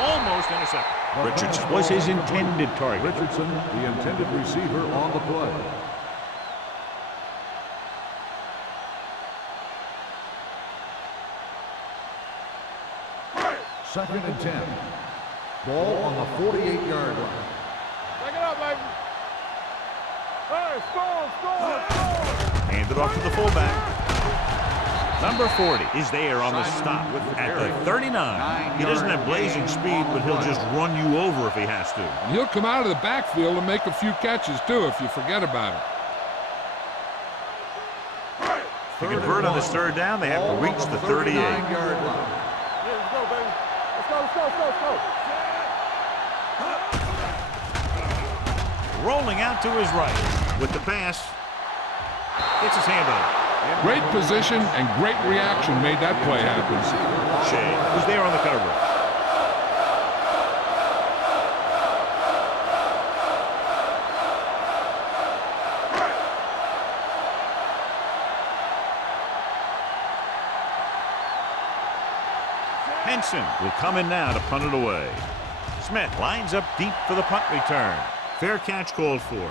Almost intercepted. Richardson was his intended target. Richardson, the intended receiver on the play. Second and 10. Ball on the 48-yard line. Take it up, baby. Hey, score. Handed off to the fullback. Number 40 is there on the stop at the 39. He doesn't have blazing speed, but he'll just run you over if he has to. And he'll come out of the backfield and make a few catches, too, if you forget about it. To convert on this 3rd down, they have to reach the 38. Yeah, let's go, baby. Let's go. Rolling out to his right with the pass. Gets his hand on it. Great position and great reaction made that play happen. Shea, who's there on the coverage. Henson will come in now to punt it away. Smith lines up deep for the punt return. Fair catch called for.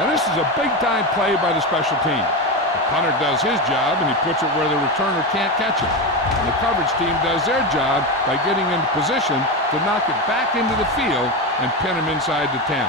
Now this is a big-time play by the special team. The punter does his job, and he puts it where the returner can't catch it. And the coverage team does their job by getting into position to knock it back into the field and pin him inside the 10.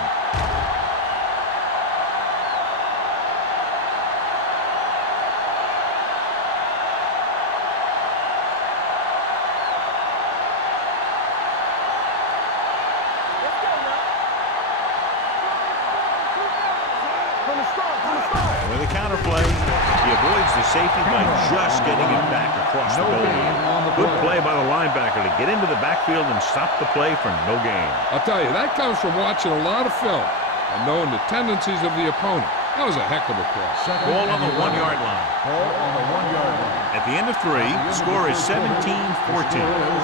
With a counter play, he avoids the safety by just getting it back across the goal line. Good play by the linebacker to get into the backfield and stop the play for no gain. I'll tell you, that comes from watching a lot of film and knowing the tendencies of the opponent. That was a heck of a play. Ball on the 1-yard line. Ball on the 1-yard line. At the end of 3, the score is 17-14.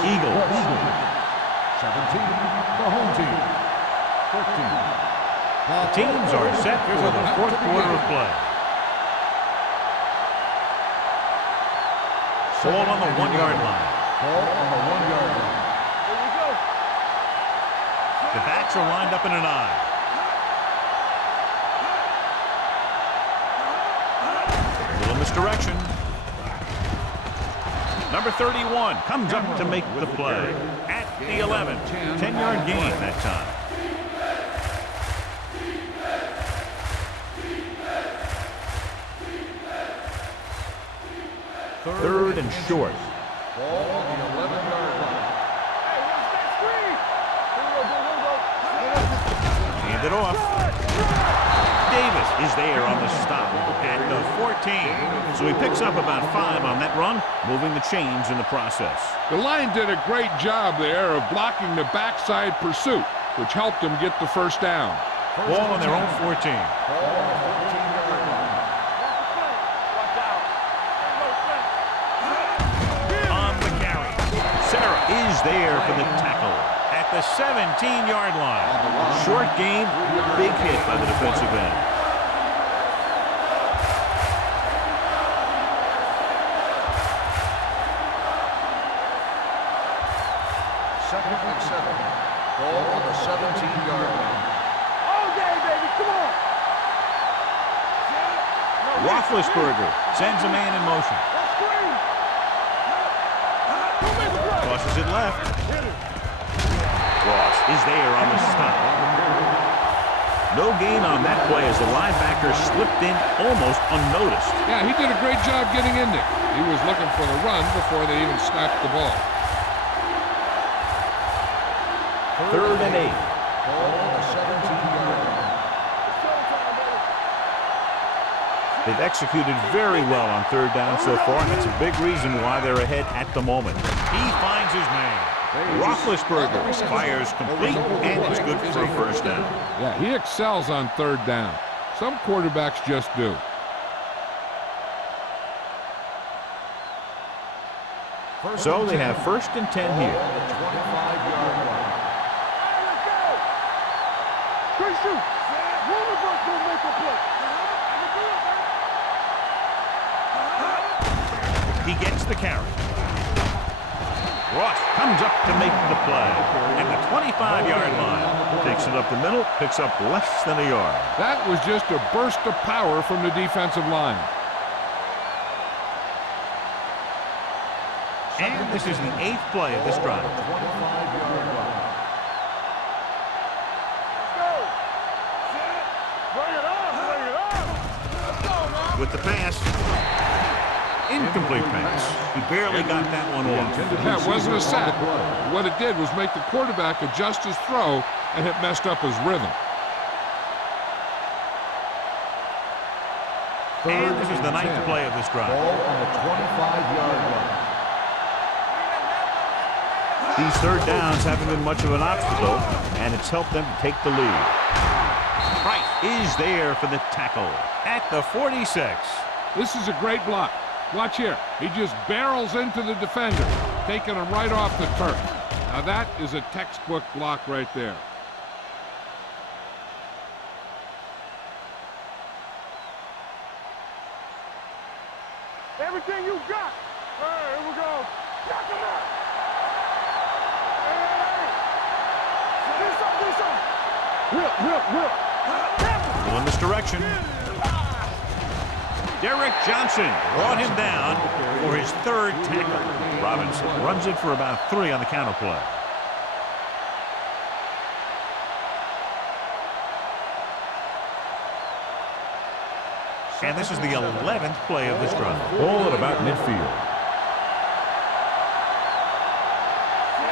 Eagles. 17, the home team. 14. The teams are set for the fourth quarter of play. Ball on the 1-yard line. Ball on the 1-yard line. Here we go. The backs are lined up in an I. Little misdirection. Number 31 comes up to make the play. At the 11. 10-yard gain that time. Third and short. Ball on the 11-yard line. Hey, watch that screen. Here we go. Hand it off. Davis is there on the stop at the 14. So he picks up about 5 on that run, moving the chains in the process. The line did a great job there of blocking the backside pursuit, which helped them get the first down. Ball on their own 14. Ball on the 14-yard line. Watch out. On the carry. Sarah is there for the tackle at the 17-yard line. Short gain, big hit by the defensive end. Second and 7. Ball on the 17-yard line. All day, baby. Come on. Roethlisberger sends a man in motion. Let's screen. Tosses it left. Ross is there on the stop. No gain on that play as the linebacker slipped in almost unnoticed. Yeah, he did a great job getting in there. He was looking for the run before they even snapped the ball. Third and 8. Ball on the 17-yard line. They've executed very well on third down so far, and that's a big reason why they're ahead at the moment. He finds his man. Roethlisberger fires complete, and it's good for a first down. Yeah, he excels on third down. Some quarterbacks just do. So they have first and 10 Ball here. on the 25-yard line. Straight shoot. One of us will make a play. He gets the carry. Ross comes up to make the play at the 25-yard line. Takes it up the middle, picks up less than a yard. That was just a burst of power from the defensive line. And this is the 8th play of this drive. 25-yard line. Bring it on. Bring it on. Let's go, man. With the pass. Incomplete pass. He barely got that one off. That wasn't a sack. What it did was make the quarterback adjust his throw, and it messed up his rhythm. And this is the 9th play of this drive. Ball on the 25-yard line. These third downs haven't been much of an obstacle, and it's helped them to take the lead. Price is there for the tackle at the 46. This is a great block. Watch here. He just barrels into the defender, taking him right off the turf. Now that is a textbook block right there. Everything you got. Here we go. Knock him out. Hey. Get some. Whip. Well, in this direction. Derek Johnson brought him down for his third tackle. Robinson runs it for about 3 on the counter play. And this is the 11th play of this drive. Ball at about midfield.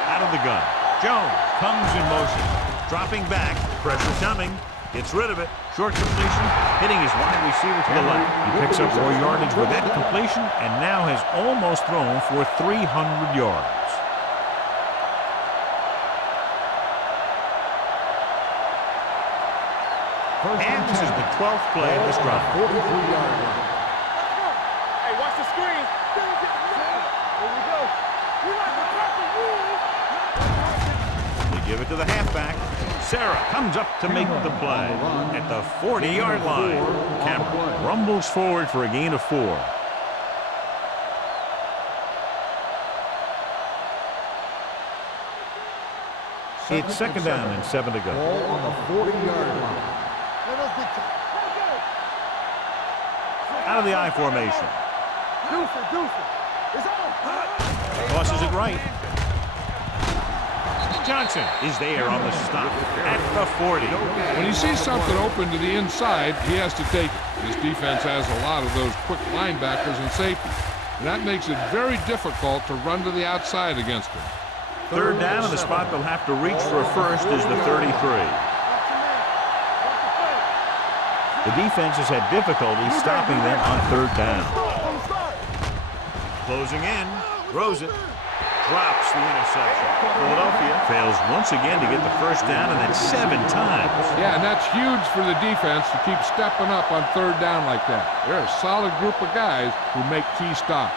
Out of the gun. Jones comes in motion. Dropping back. Pressure coming. Gets rid of it. Short completion. Hitting his wide receiver to the left. He picks up more yardage with that completion and now has almost thrown for 300 yards. And this is the 12th play of this drive. 43-yard line. Hey, watch the screen. Here we go. We like to cut the rules. They give it to the halfback. Sarah comes up to make the play at the 40-yard line. Cameron rumbles forward for a gain of 4. It's second down and 7 to go. Ball on the 40-yard line. Out of the I formation. Deuce. It's on. Tosses it right. Johnson is there on the stop at the 40. When he sees something open to the inside, he has to take it. This defense has a lot of those quick linebackers and safeties. And that makes it very difficult to run to the outside against him. Third down, and the spot they'll have to reach for a first is the 33. The defense has had difficulty stopping them on third down. Closing in, throws it, drops the interception. Philadelphia fails once again to get the first down, and that's 7 times. Yeah, and that's huge for the defense to keep stepping up on third down like that. They're a solid group of guys who make key stops.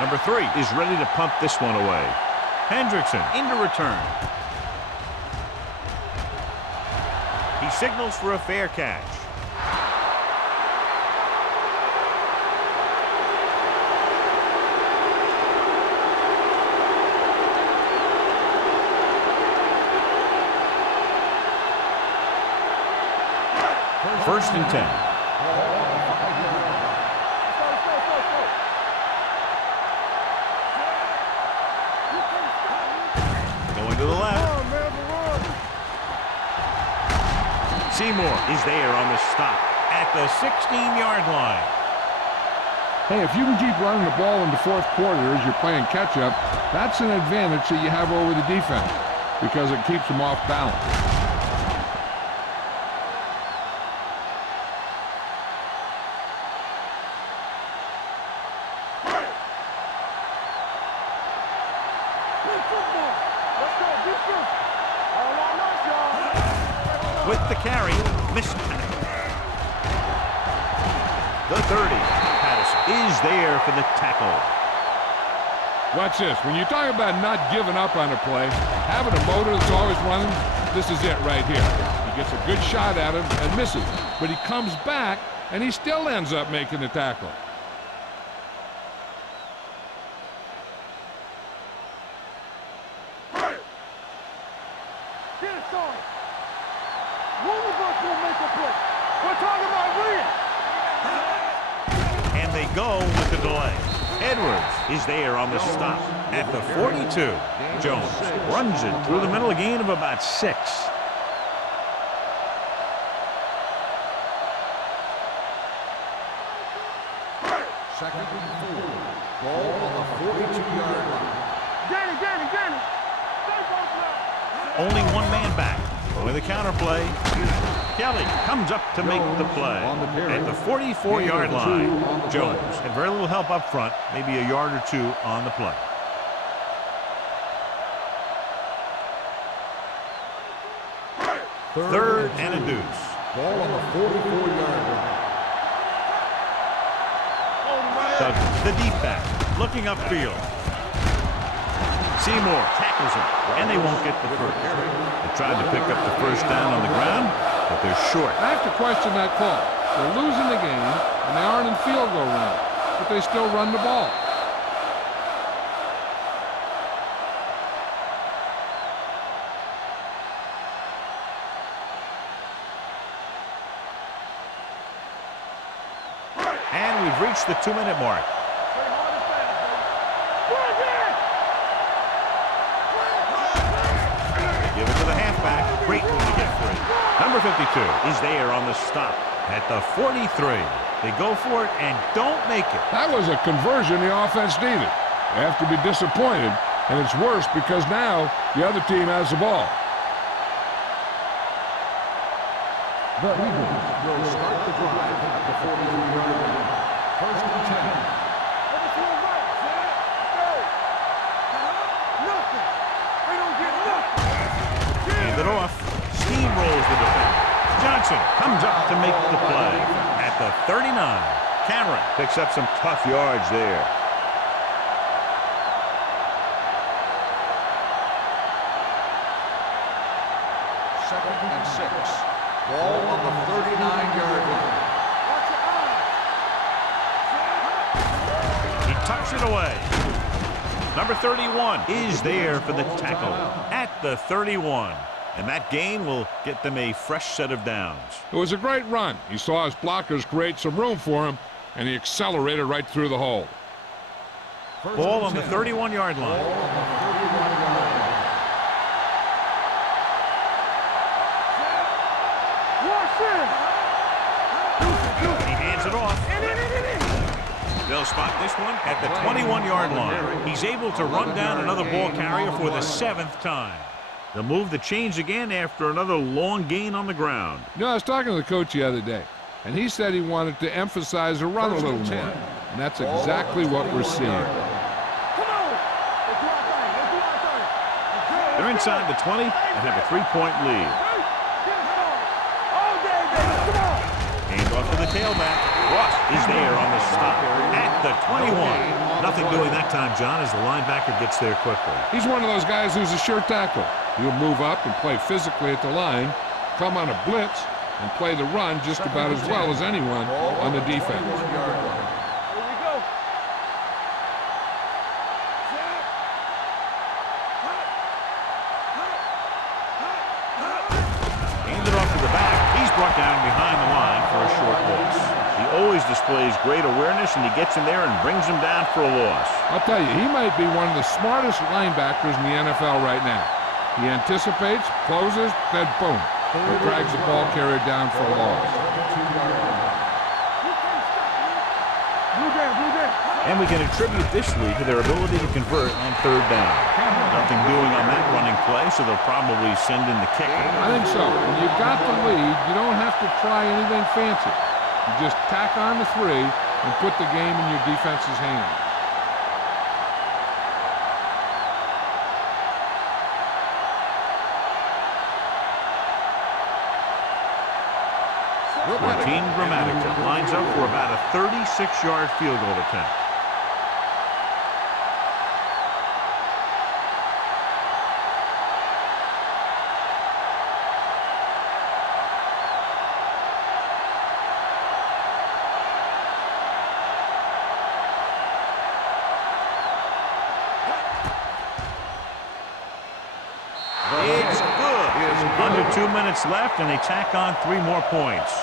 Number 3 is ready to pump this one away. Hendrickson into return. He signals for a fair catch. First and 10. To the left. Seymour is there on the stop at the 16-yard line. Hey, if you can keep running the ball in the fourth quarter as you're playing catch-up, that's an advantage that you have over the defense because it keeps them off balance. With the carry, missed tackle. The 30, Patterson, is there for the tackle. Watch this. When you talk about not giving up on a play, having a motor that's always running, this is it right here. He gets a good shot at him and misses, but he comes back and he still ends up making the tackle. And they go with the delay. Edwards is there on the stop at the 42. Jones runs it through the middle, a gain of about 6. Second and 4. Ball on the 42-yard line. Get it. Only one man back. With a counter play, Kelly comes up to make the play at the 44-yard line. Jones had very little help up front, maybe a yard or 2 on the play. Third and a deuce. Ball on the 44-yard line. The deep back, looking upfield. Seymour tackles him, and they won't get the first. The Tried to pick up the first down on the ground, but they're short. I have to question that call. They're losing the game, and they aren't in field goal range, but they still run the ball. And we've reached the 2-minute mark. They give it to the halfback. Great move to get free. Number 52 is there on the stop at the 43. They go for it and don't make it. That was a conversion the offense needed. They have to be disappointed, and it's worse because now the other team has the ball. The Eagles Will start the drive at the 43-yard line. First and 10. Hand it off. Steamrolls the defender. Johnson comes up to make the play at the 39. Cameron picks up some tough yards there. Second and 6. Ball on the 39-yard line. He tucks it away. Number 31 is there for the tackle at the 31. And that gain will get them a fresh set of downs. It was a great run. He saw his blockers create some room for him, and he accelerated right through the hole. Ball on the 31-yard line. He hands it off. They'll spot this one at the 21-yard line. He's able to run down another ball carrier for the 7th time. They'll move the chains again after another long gain on the ground. You know, I was talking to the coach the other day, and he said he wanted to emphasize the run a little more. And that's exactly what we're seeing. They're inside the 20 and have a 3-point lead. Hand off to the tailback. Ross is there on the stop at the 21. Nothing doing that time, John, as the linebacker gets there quickly. He's one of those guys who's a sure tackle. He'll move up and play physically at the line, come on a blitz, and play the run just about as well as anyone on the defense. Handed off to the back. He's brought down behind the line for a short loss. He always displays great awareness, and he gets in there and brings him down for a loss. I'll tell you, he might be one of the smartest linebackers in the NFL right now. He anticipates, closes, then boom, he drags the ball carrier down for a loss. And we can attribute this lead to their ability to convert on 3rd down. Nothing doing on that running play, so they'll probably send in the kicker. I think so. When you've got the lead, you don't have to try anything fancy. You just tack on the 3 and put the game in your defense's hands. Team Grammatica lines up for about a 36-yard field goal attempt. It's good. Under 2 minutes left, and they tack on 3 more points.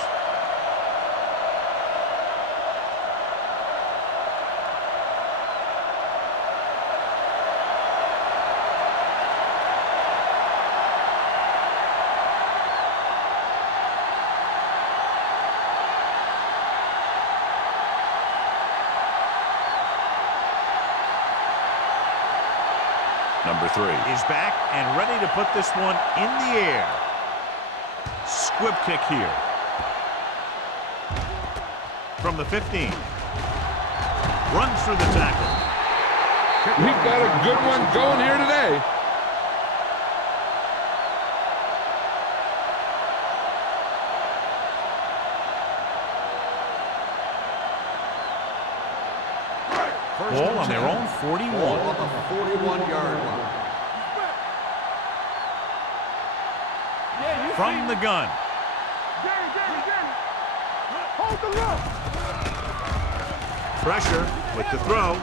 Number 3 is back and ready to put this one in the air. Squib kick here. From the 15. Runs through the tackle. We've got a good one going here today. Ball on their own 41. Ball on the 41-yard line. from the gun. Hold the look. Pressure with the throw.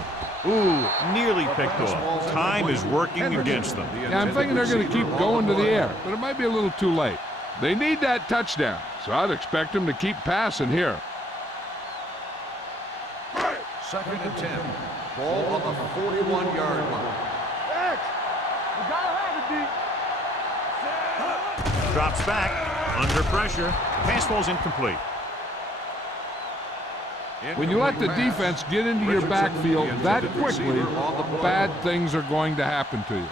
Ooh, nearly picked off. Time is working against them. Yeah, I'm thinking they're going to keep going to the air, but it might be a little too late. They need that touchdown, so I'd expect them to keep passing here. 2nd and 10. Ball on the 41-yard line. X, you gotta have it, D. Drops back, under pressure. Pass falls incomplete. When you let the defense get into your backfield that quickly, bad things are going to happen to you.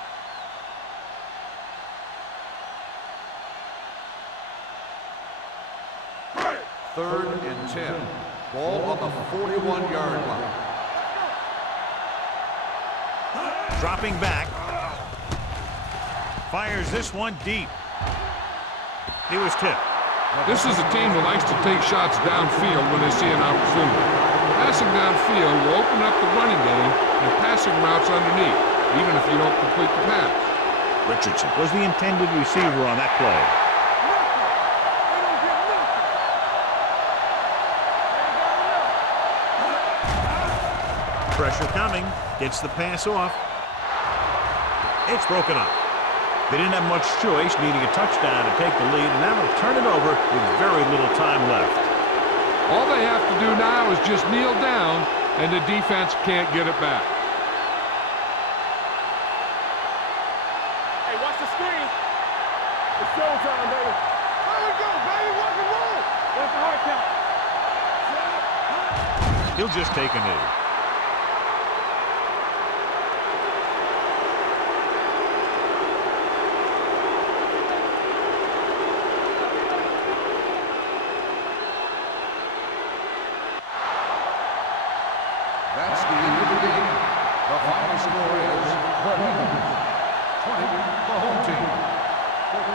Third and 10. Ball on the 41-yard line. Dropping back. Fires this one deep. He was tipped. This is a team that likes to take shots downfield when they see an opportunity. Passing downfield will open up the running game and passing routes underneath, even if you don't complete the pass. Richardson was the intended receiver on that play. Pressure coming. Gets the pass off. It's broken up. They didn't have much choice, needing a touchdown to take the lead, and now they'll turn it over with very little time left. All they have to do now is just kneel down, and the defense can't get it back. Hey, watch the screen. It's showtime, baby. There we go, baby. Rock and roll. That's the hard count. He'll just take a knee. That's the end of the game. The final score is 20, the home team, 14.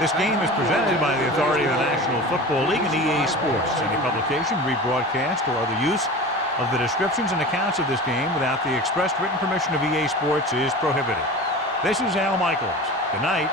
This game is presented by the authority of the National Football League and EA Sports. Any publication, rebroadcast, or other use of the descriptions and accounts of this game without the expressed written permission of EA Sports is prohibited. This is Al Michaels. Good night.